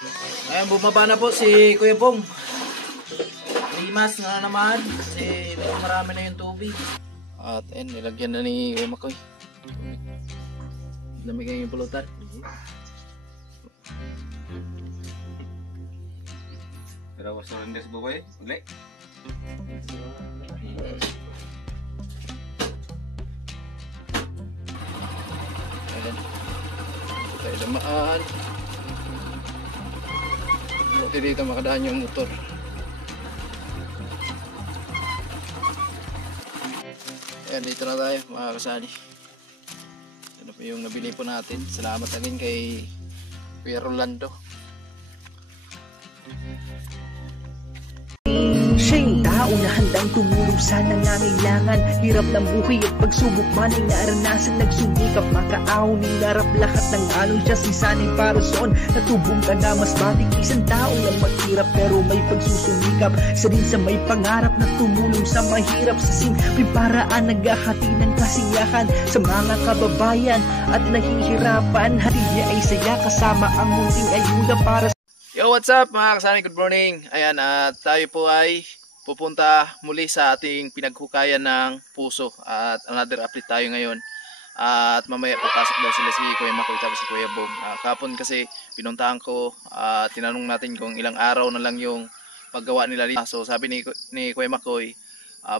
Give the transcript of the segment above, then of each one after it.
Ngayon bumaba na po si Kuya Bong. Limas na naman kasi marami na yung tubig. At nilagyan na ni Kuya Makoy. Lamig yung pulutan. Pero gusto rin des bukoy, ulit. Ayan. Tayo lamaan. Buti dito makadaan yung motor. Ayan, dito na tayo mga kasali. Ano po yung nabili po natin. Salamat again kay Kuya Rolando. Siya yung tao na handang tumulong sa nangangailangan. Hirap ng buhay at pagsubok man ay naranasan. Nagsumikap makaahon ng narap lahat ng alon. Siya si sanay para soon. Natubong ka na mas matik. Isang tao lang maghirap pero may pagsusumikap. Isa din sa may pangarap na tumulong sa mahirap. Sa simpleng paraan naghahati ng kasiyahan sa mga kababayan at nahihirapan. Hati niya ay saya kasama ang munting ayuda para sa... Yo, what's up mga kasani? Good morning. Ayan, at tayo po ay pupunta muli sa ating pinaghukayan ng puso. At another update tayo ngayon. At mamaya papasok daw sila si Kuya Makoy tapos si Kuya Bong. Kapon kasi pinuntahan ko, tinanong natin kung ilang araw na lang yung paggawa nila dito. So sabi ni Kuya Makoy,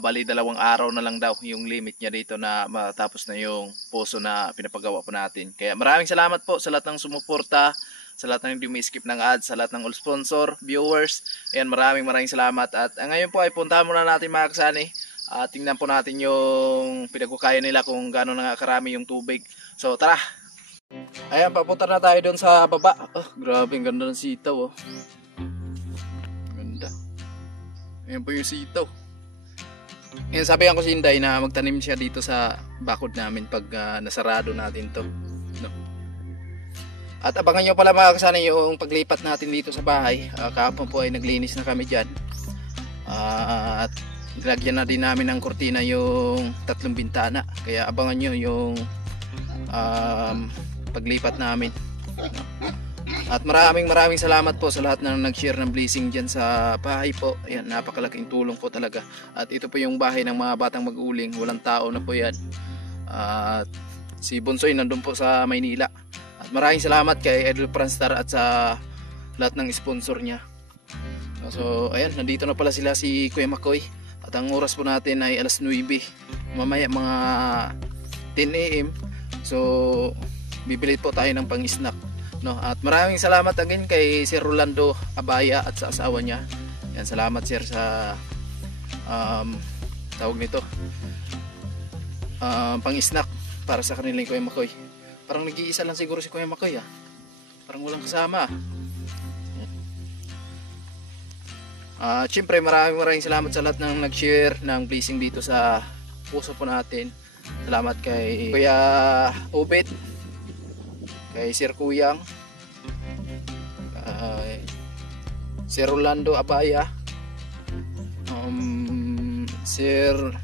bali 2 araw na lang daw yung limit niya dito na matapos na yung puso na pinapagawa po natin. Kaya maraming salamat po sa lahat ng sumuporta, sa lahat ng hindiumi-skip ng ads, sa lahat ng all sponsor, viewers. Ayan, maraming salamat. At ngayon po ay puntahan muna natin mga kasani. Tingnan po natin yung pinaghukayan nila kung gaano na karami yung tubig. So tara! Ayan, papunta na tayo doon sa baba. Grabe, ang ganda ng sitaw. Ganda. Ayan po yung sitaw. Ayan, sabihan ko si Inday na magtanim siya dito sa bakod namin pag nasarado natin to. No? At abangan nyo pala mga kasani yung paglipat natin dito sa bahay. Kahapon po ay naglinis na kami dyan. At nilagyan na din namin ng kurtina yung 3 bintana. Kaya abangan nyo yung paglipat namin. At maraming salamat po sa lahat na nag-share ng blessing dyan sa bahay po. Ayan, napakalaking tulong po talaga. At ito po yung bahay ng mga batang mag-uling. Walang tao na po yan. At si Bonsoy nandun po sa Maynila. At maraming salamat kay Idol Franstar at sa lahat ng sponsor niya. So ayan, nandito na pala sila si Kuya Makoy. At ang oras po natin ay alas 9. Mamaya mga 10 AM. So bibili po tayo ng pang-snack. No, at maraming salamat again kay Sir Rolando Abaya at sa asawa niya. Yan, salamat sir sa tawag nito. Pang-snack para sa kanila ni Kuya Makoy. Parang nag-iisa lang siguro si Kuya Makoy Parang walang kasama. Siyempre maraming salamat sa lahat ng nag-share ng blessing dito sa puso po natin. Salamat kay Kuya Obet, kay Sir Kuyang, Sir Rolando Abaya, Sir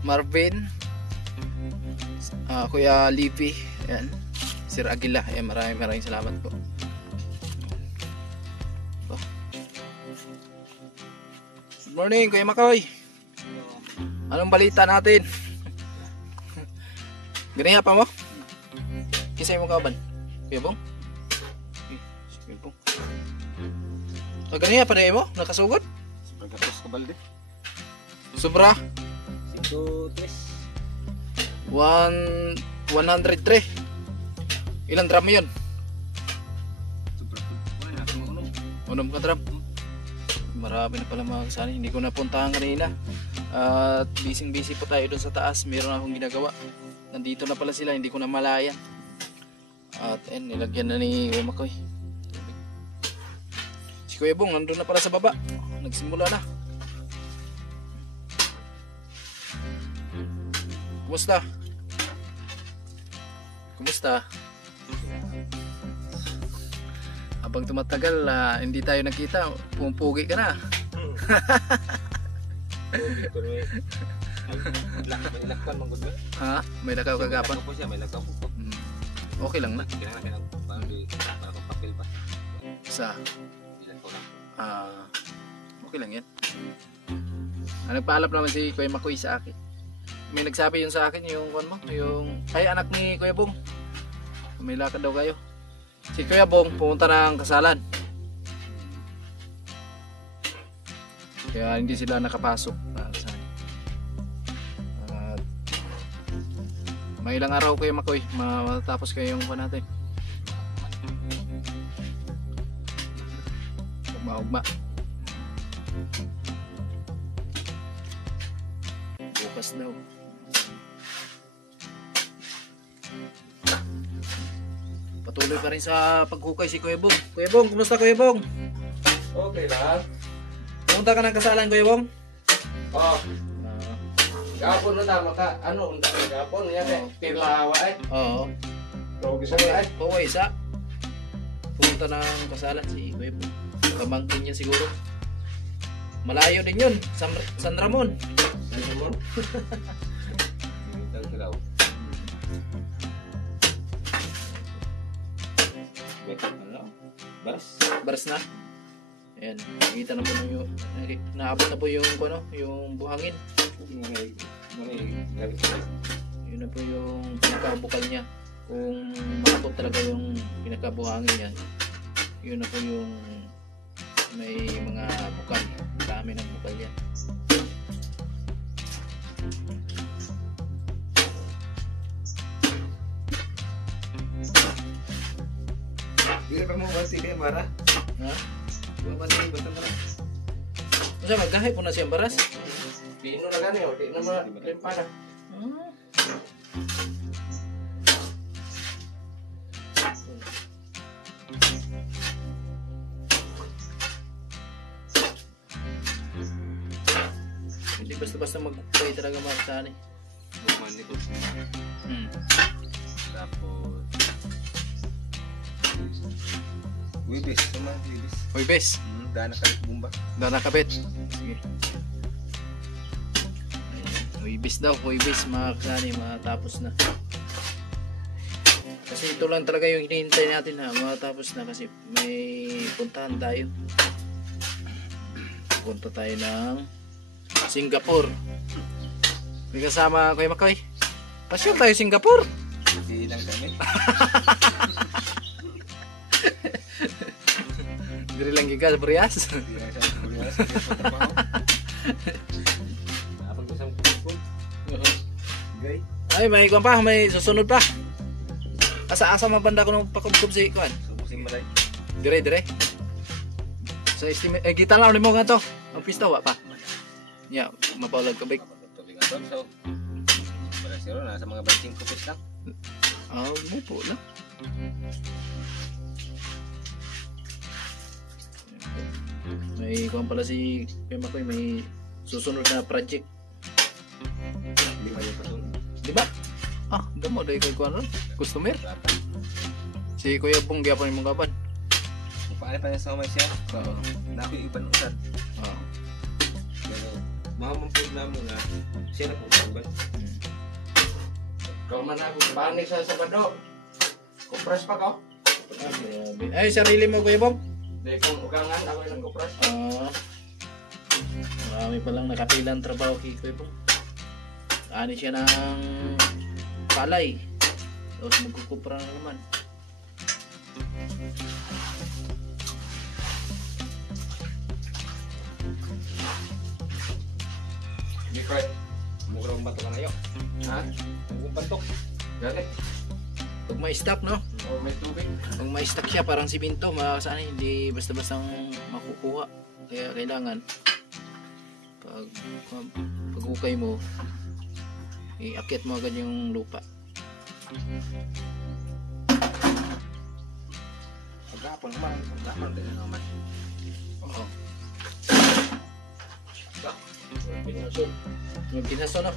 Marvin, Kuya Livy, ayan, Sir Aguila. Ayan, maraming salamat po. Good morning Kuya Makoy. Anong balita natin? Ganyan pa mo? Kisay mo kaban? Kuya Bong? Kuya Bong. Ganyan pa na mo? Nakasugod? Sobra gatos ka balde. Sobra? 103. Ilang drum yun? Sobra. Wala na unom. Unom ka drum? Marami na pala mga kasani. Hindi ko napuntahan kanina. At busy po tayo doon sa taas. Meron akong ginagawa. Nandito na pala sila. Hindi ko na malayan. At nilagyan na ni Kuya Makoy. Si Kuya Bong nandun na pala sa baba. Nagsimula na. Kumusta? Habang tumatagal, hindi tayo nakita, pumpugi ka na. Ha? May lakaw kagapan? May lakaw po. Okay lang na. Isa. Ilan ko lang. Okay lang yan. Nagpaalap naman si Kuya Makoy sa akin. May nagsabi yun sa akin, yung mo, yung ay anak ni Kuya Bong. May lakad daw kayo. Si Kuya Bong pumunta ng kasalan. Kaya hindi sila nakapasok. At may ilang araw Kuya Makoy, matatapos kayo yung natin. Ugma-ugma. Bukas daw. Patuloy pa rin sa paghukay si Kuya Bong. Kuya Bong, kumusta Kuya Bong? Okay lang. Pumunta ka ng kasalan Kuya Bong? Oh. Gapon na tama ka. Ano? Gapon yan eh. Pilawa eh. Oo. Tawag isa na eh. Oo, isa. Pumunta ng kasalan si Kuya Bong. Pamangkin niya siguro. Malayo din yun. San Ramon. San Ramon? Dito daw. Ano? Baras na. Ayan. Nakikita na po yung naabot na po yung ano, yung buhangin. Yun na po yung pinakabukal niya. Kung maabot talaga yung pinakabuhangin niya, yun na po yung may mga bukal. Dami ng bukal yan. Hindi pa mo ba sige Mara? Ha? Di ba ba basta Mara? Masa maggahay po na siyang baras? Pino na gani o. Di na malimpa na. Hindi basta-basta mag-pray talaga makasani. Bumani ko. Tapos Wibis, sama Wibis. Hoy bes, Dana kalit bumba. dana kapit. Sige. Hoy bes daw, hoy bes makasani, matapos na. Kasi ito lang talaga yung hinihintay natin ha, matapos na kasi may puntahan tayo. Punta tayo ng Singapore. May kasama Kuya Makoy. Pasyal tayo Singapore. Hindi lang kami. Diri lang gigas Brias. Hindi lang siya kurias. Apang ko sa kupon. Gay. Ay, may kuwan pa, may susunod pa. Asa-asa mabanda ko nung pakubkob si kuwan. Subusin malay. Dire. Sa estimate, kita lang mo nga to. Ang pista wa pa. Ya, mapaulag ka ba? Tubig nga doon. So, para siro na sa mga 25 pesos lang. Mo po na. May kuwan pala si Kuya Makoy, may susunod na project. Hindi pa yung pasun. Di ba? Damo dahil kay kuwan ron. Customer. Si Kuya Bong gyapon imong kapan. Kung paano pa niya sa kamay siya, Oo. na ako yung ibang usan. Oo. Pero, mamampod na mo na siya na kung ba? Kau man ako, panik sa Sabado. Kupras pa ka? Grabe. Ay, sarili mo Kuya Bong. Dahil kung ugangan, ako yung kupras. Marami palang nakapilang trabaho kay Kuya Bong. Ani siya ng palay. Tapos magkukupra na naman. Hindi ko eh. Mukha bato ka na yun. Ha? Mukha batok. Gani. Pag may stock, no? O may tubig. Pag may stock siya, parang simento, sana hindi basta-bastang makukuha. Kaya kailangan pag hukay mo, iakyat mo agad yung lupa. Pagkapon naman. Pagkapon din naman. Oo. Pinasun. Yung pinaso, no?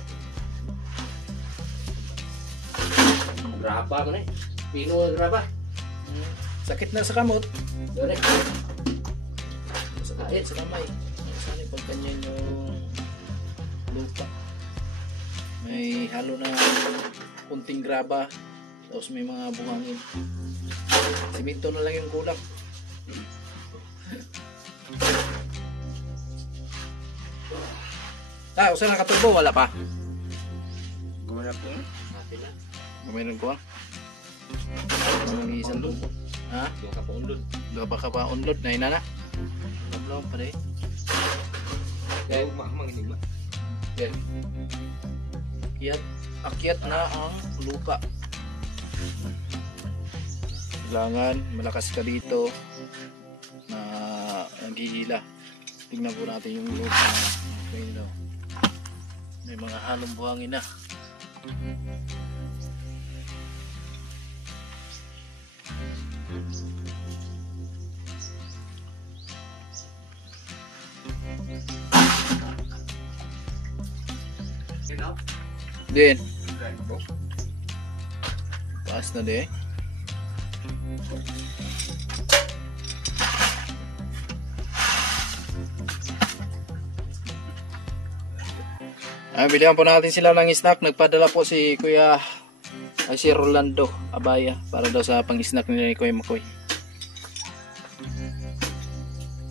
Graba mo na eh. Pino graba. Sakit na sa kamot. Dali. Sakit sa kamay. Sana pag ganyan yung lupa. May halo na kunting graba. Tapos may mga buhangin. Simento na lang yung kulang. Tayo, saan nakatubo? Wala pa. Gumana po. Natin na. Guminom ko. Ang isang doon. Ha? Doon ka pa undod. Doon ba ka pa unload? Na ina na? Tablaw pa rin. Dahil manginig ba? Yan. Akyat na ang lupa. Kailangan malakas ka dito na naghihila. Tingnan po natin yung lupa. Okay, no? May mga halong buhangin na. Din. Taas na din. Bilihan po natin sila ng snack. Nagpadala po si Kuya si Rolando Abaya para daw sa pang-snack nila ni Kuya Makoy.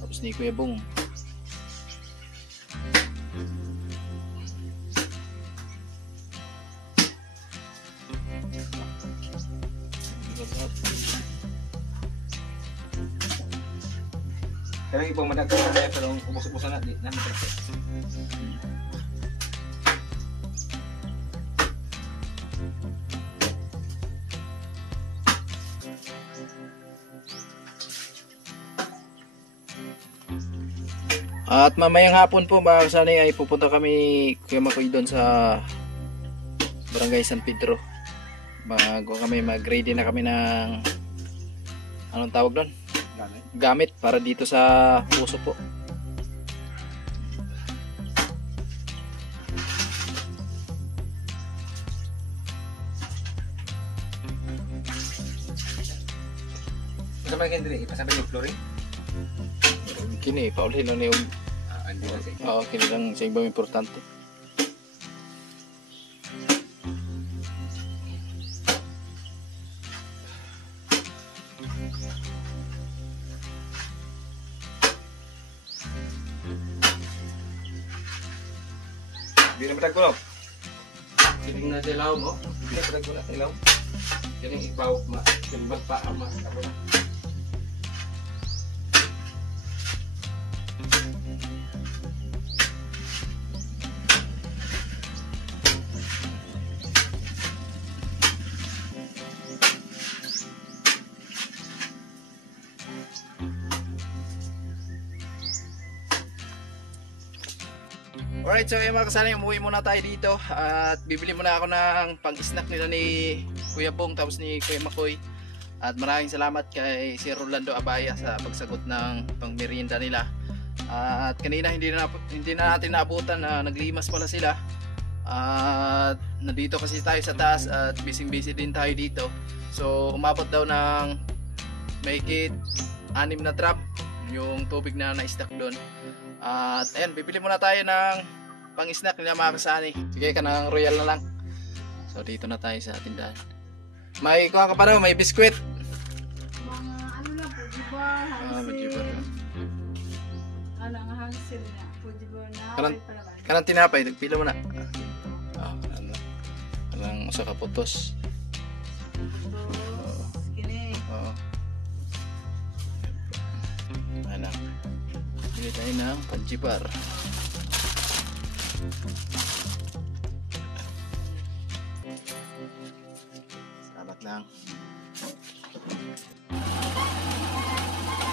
Tapos ni Kuya Bong. Kaya ibang madagdag na yan, pero ubos-ubusan na, di namin pagkat. At mamayang hapon po mga kasani ay pupunta kami Kuya Makoy doon sa Barangay San Pedro. Mag-ready na kami ng anong tawag doon? Gamit para dito sa puso po. Ito may kendri, ipasabi yung flooring? Kini, paulhin na yung Hindi na siya. oo, kini lang sa ibang importante. Hindi na matagulog. Kining na dilaw mo. Hindi na matagulog. Ilaw. Kining ibaw ma. Kining pa ama. Alright, so mga kasani, umuwi muna tayo dito at bibili muna ako ng pang-snack nila ni Kuya Bong tapos ni Kuya Makoy. At maraming salamat kay si Rolando Abaya sa pagsagot ng pang-merienda nila. At kanina hindi na natin naabutan na naglimas pala sila. At nandito kasi tayo sa taas at busy din tayo dito. So umabot daw ng mahigit 6 na drum yung tubig na na-stack doon. At ayan, bibili muna tayo ng pang-snack nila mga kasani. Sige ka ng royal na lang. So dito na tayo sa tindahan. May kuha ka pa daw, may biskwit. Mga ano lang po, jibar, Majibar. ano nga hangsil na po, jibar na Karan- okay pa naman. Kanang tinapay, nagpila mo na. Kanang usa ka putos. Tapos, kini. Oo. Ano? Bili tayo ng panjibar. Salamat lang.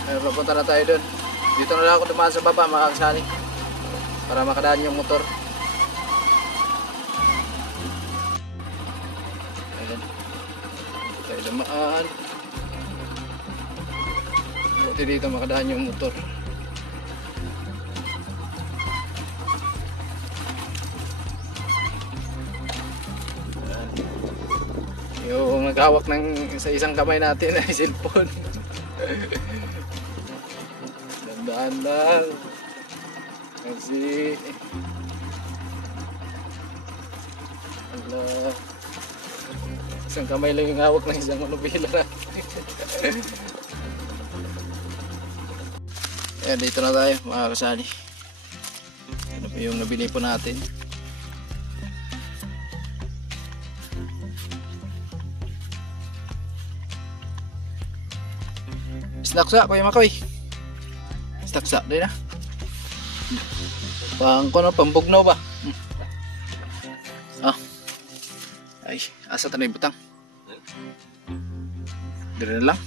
Ayun, papunta na tayo dun. Dito na lang ako dumaan sa baba mga kasani para makadaan yung motor. Ayun. Dito tayo dumaan. Buti dito makadaan yung motor. Yung naghawak ng sa isang kamay natin ay cellphone. Dandaan lang. Kasi isang kamay lang yung hawak ng isang manubila natin. Ayan, dito na tayo mga kasali. Ano yung nabili po natin. Isnaksa Kuya Makoy. Isnaksa din na. Pambugnaw ba? Ah. Ay, asa tanay butang. Dire na lang.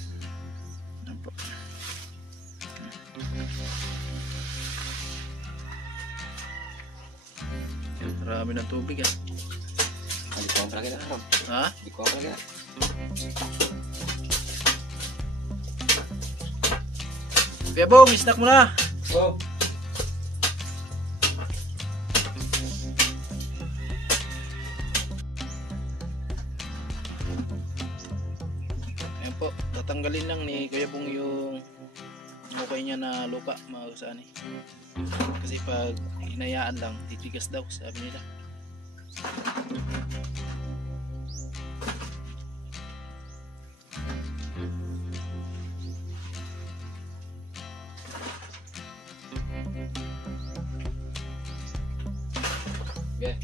Marami ng tubig ah. Hindi ko ang palagi na. Ha? Hindi ko ang palagi na. Kuya Bong, snack mo na. Oh. Ayan po, tatanggalin lang ni Kuya Bong yung mukay niya na lupa mga kasani. Kasi pag hinayaan lang, titigas daw sabi nila. Okay.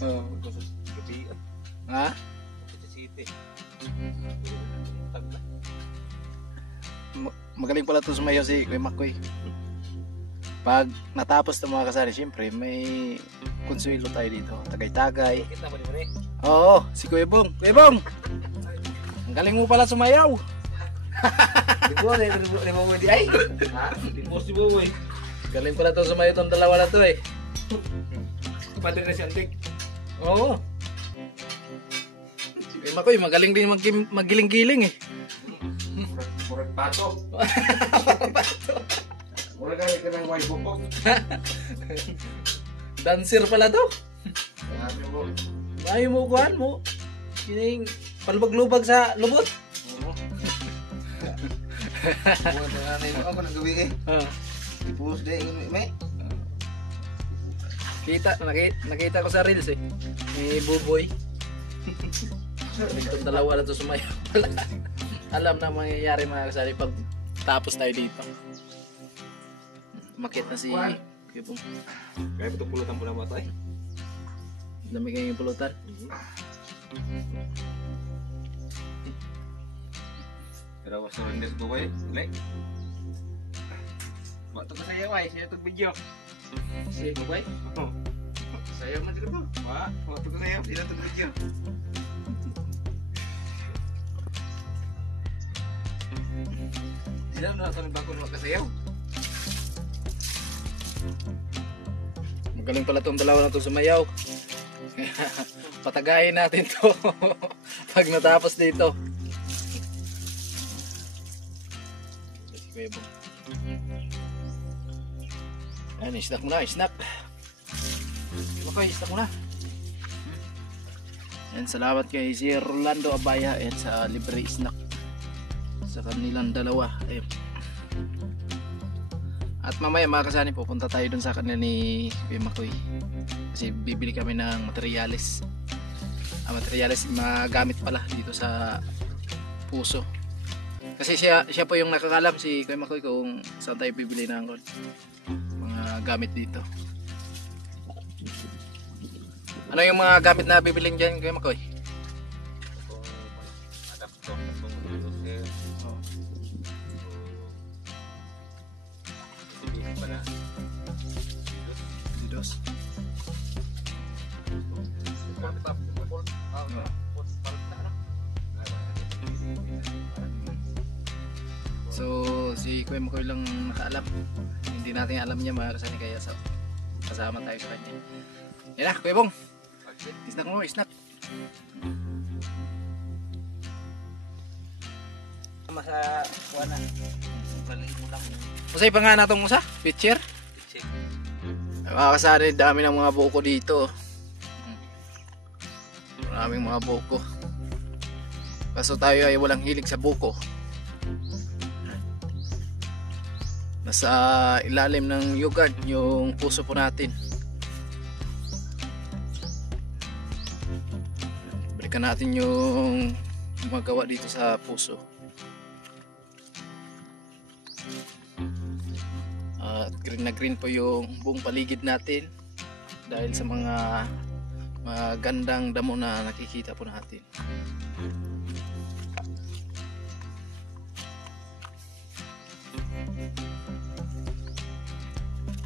Oh. Ha? Magaling pala ito sumayaw si Kuya Makoy. Pag natapos ng mga kasali, syempre may konsuelo tayo dito. Tagay-tagay. Kita mo ni Oo, si Kuya Bong. Kuya Bong! Ang galing mo pala sumayaw. Di ko na mo di ay. Ha? Di mo si Boy. Galing pala ito sumayaw itong dalawa na to eh. Padre na si Antik. Oo. Si Kuya Makoy, magaling din magiling-giling eh. Murag pato. Murag ka ng white bukok. Dancer pala to. Sabi mo. Ayaw mo kuhan mo. Kining palubag-lubag sa lubot. Buwan na nanay mo ako nang gabi eh. Ipus de may. Nakita ko sa reels eh. Ni Buboy. Itong dalawa na to sumayaw pala. Alam na mangyayari mga kasali pag tapos tayo dito. Makit na si Kuya Bong. Kaya ito pulutan po na ba tayo? Dami kayong pulutan. Pero was na rin dito boy. Like. Waktu ko saya wai, saya tuk video. Si Buboy? Saya man dito ba? Waktu ko saya, saya tuk video. Sila na kami bako na kasayaw. Magaling pala itong dalawa na ito sumayaw. Patagayin natin to pag natapos dito. Ayan, isnak mo na, isnak. Okay, isnak mo na. Ayan, salamat kay si Rolando Abaya at sa libre snack sa kanilang dalawa. Ayun. At mamaya mga kasani, pupunta tayo dun sa kanila ni Kuya Makoy. Kasi bibili kami ng materyales. Materyales magamit pala dito sa puso. Kasi siya po yung nakakalam, si Kuya Makoy, kung saan tayo bibili ng mga gamit dito. Ano yung mga gamit na bibilin dyan, Kuya Makoy? Didos. So si Kuya Makoy lang nakaalam. Hindi natin alam niya mga kasani, kaya kasama tayo sa kanya. Yan na, Kuya Bong. Isnak mo, isnak. Masa kuana. Balik mo lang. Usay pa nga natong usa, picture. Mga kasani, dami ng mga buko dito. Maraming mga buko. Kaso tayo ay walang hilig sa buko. Nasa ilalim ng yugad yung puso po natin. Balikan natin yung magawa dito sa puso. At green na green po yung buong paligid natin dahil sa mga magandang damo na nakikita po natin.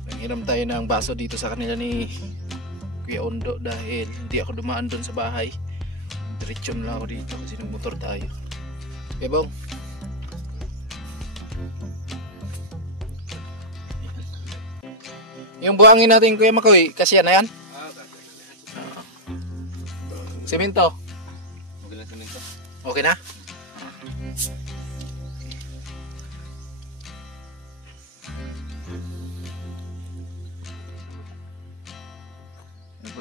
Nanghiram tayo ng baso dito sa kanila ni Kuya Ondo dahil hindi ako dumaan doon sa bahay. Diretso na lang ako dito kasi nagmotor tayo. Kaya bang yung buhangin natin, Kuya Makoy, kasi yan na yan? Semento? Okay lang semento. Okay na?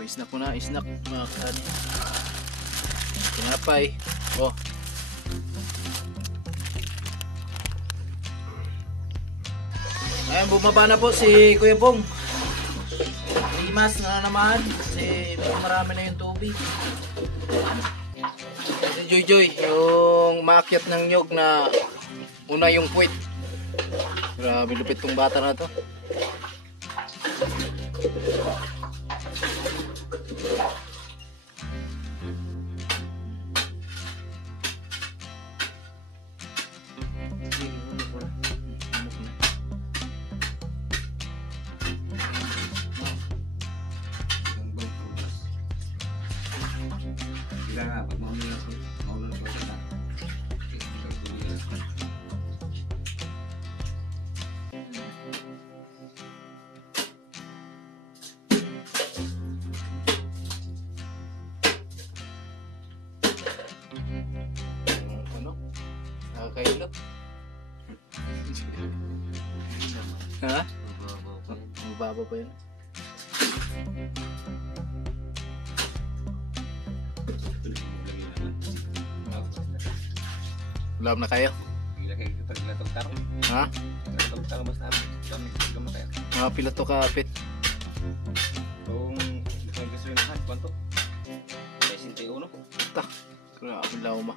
Isnak ko na, isnak mga kasani. Tinapay. Oh. Ayan, bumaba na po si Kuya Bong. Limas na naman kasi marami na yung tubig. Si Joy Joy, yung maakyat ng nyog na una yung puwit. Grabe lupit tong bata na to. Kailangan pag maulan ko sa Ano? Nakakailo? Ha? Mababa pa yun. Ulam na kayo? Ilagay ko pag latog taro. Ha? Latog taro basta kami gamay. Mga pilato kapit. Kung gusto yung lahat, kwanto? 61. Tak. Grabe lauma.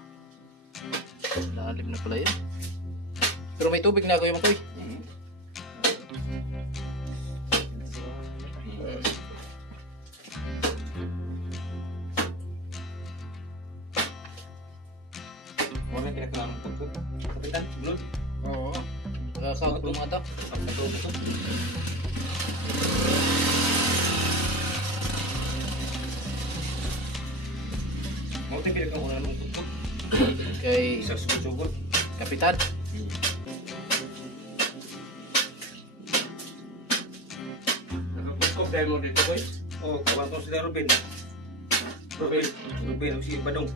Lalim na pala yan. Pero may tubig na, Kuya Makoy. Wala pinagkakaroon ng tugtog. Kapitan, blood. Oo. Nakakakot ng mga tap. Mau tayo pinagkakaroon ng tugtog. Kay Isa sugod-sugod. Kapitan. Nakapagkop dahil mo dito, boy. Oo, kawan ko sila Ruben. Ruben, si Badong.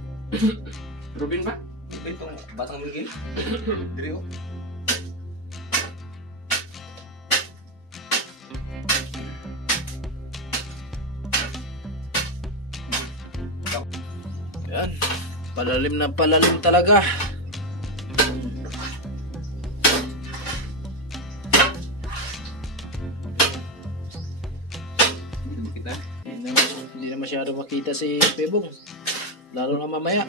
Ruben ba? Itong batang migil. Diri ko. Yan. Palalim na palalim talaga. masyado makita si Bebong. Lalo na mamaya.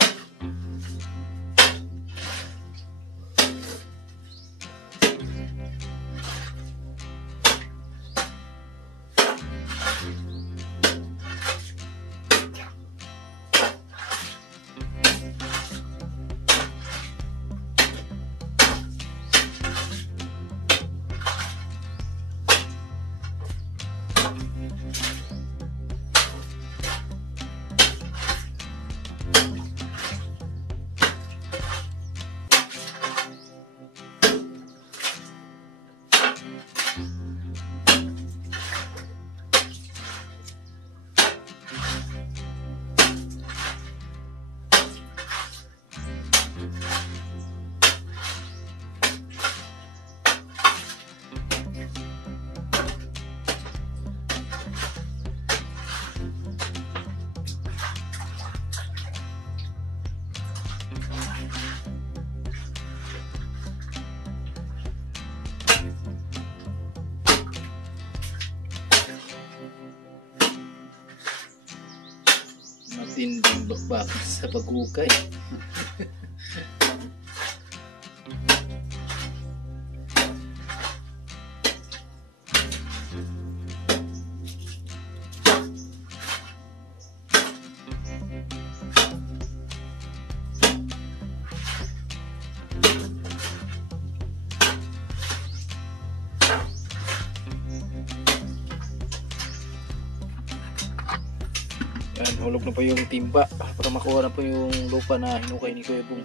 Matinding bakbak sa paghukay. Yan, hulog na po yung timba para makuha na po yung lupa na hinukay ni Kuya Bong.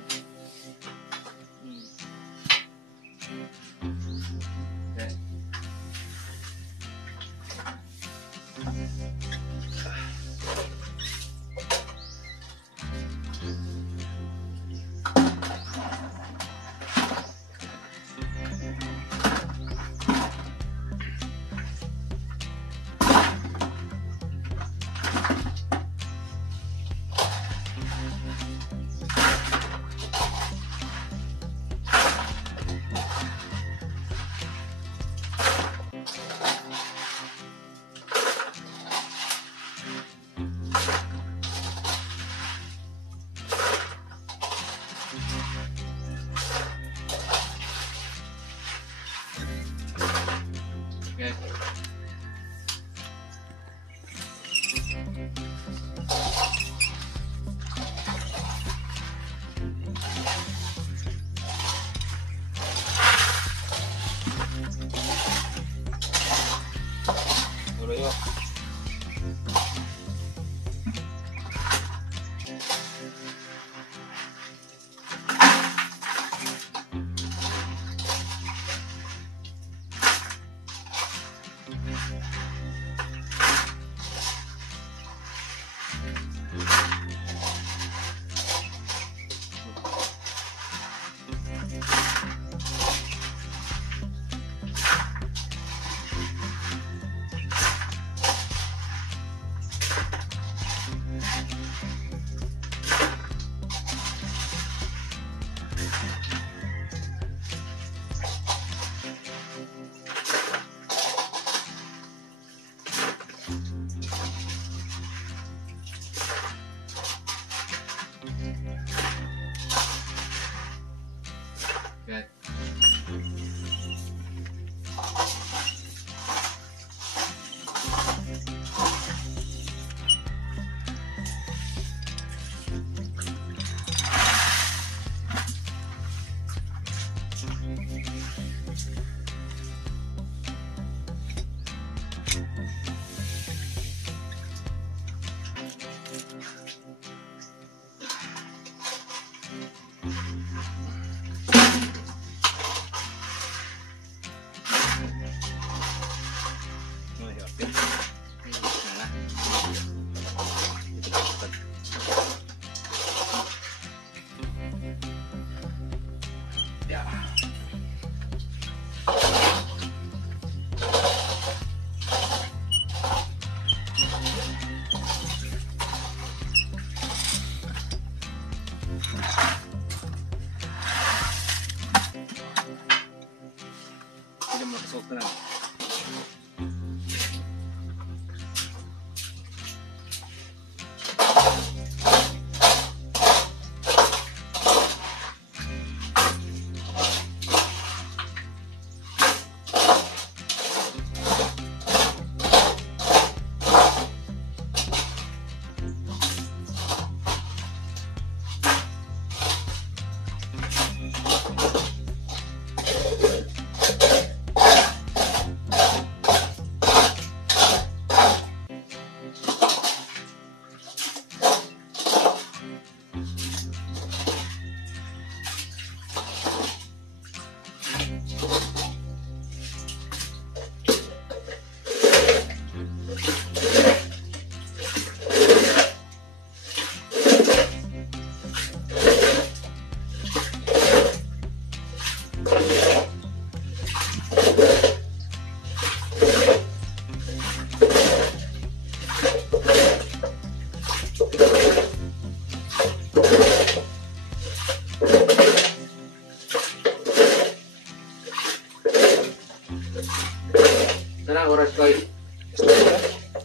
Tara, oras ko.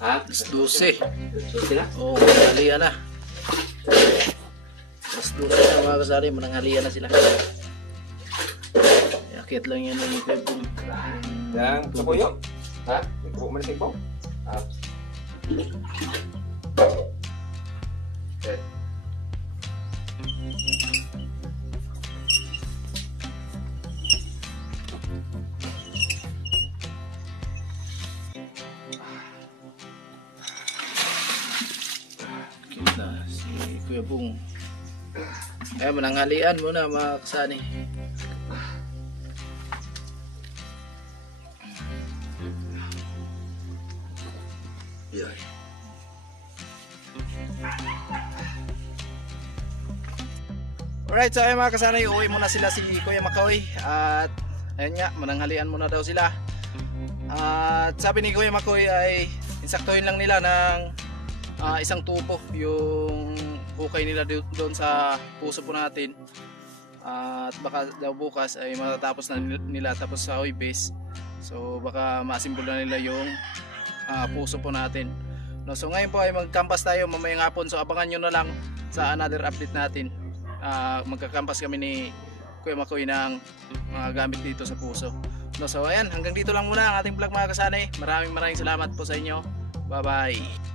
Ha? Alas 12. Susi na? Oo, mananghalian na. Alas 12 na mga kasari, mananghalian na sila. Akit lang yan yung pebong. Yang sukuyo. Ha? Ibu man sa ibaw. Ha? Okay. Kita si Kuya Bung. Kaya mananghalian muna mga kasani. Yay. Alright, so ayun mga kasanay, uwi muna sila si Kuya Makoy. At ayun nga, mananghalian muna daw sila. At sabi ni Kuya Makoy ay insaktuhin lang nila ng isang tubo yung hukay nila doon sa puso po natin. At baka daw bukas ay matatapos na nila tapos sa Hoy Base. So baka masimbolo na nila yung puso po natin. No, so ngayon po ay magkampas tayo mamayang hapon. So abangan nyo na lang sa another update natin. Magkakampas kami ni Kuya Makoy ng mga gamit dito sa puso. No, so ayan, hanggang dito lang muna ang ating vlog mga kasanay. Maraming salamat po sa inyo. Bye bye.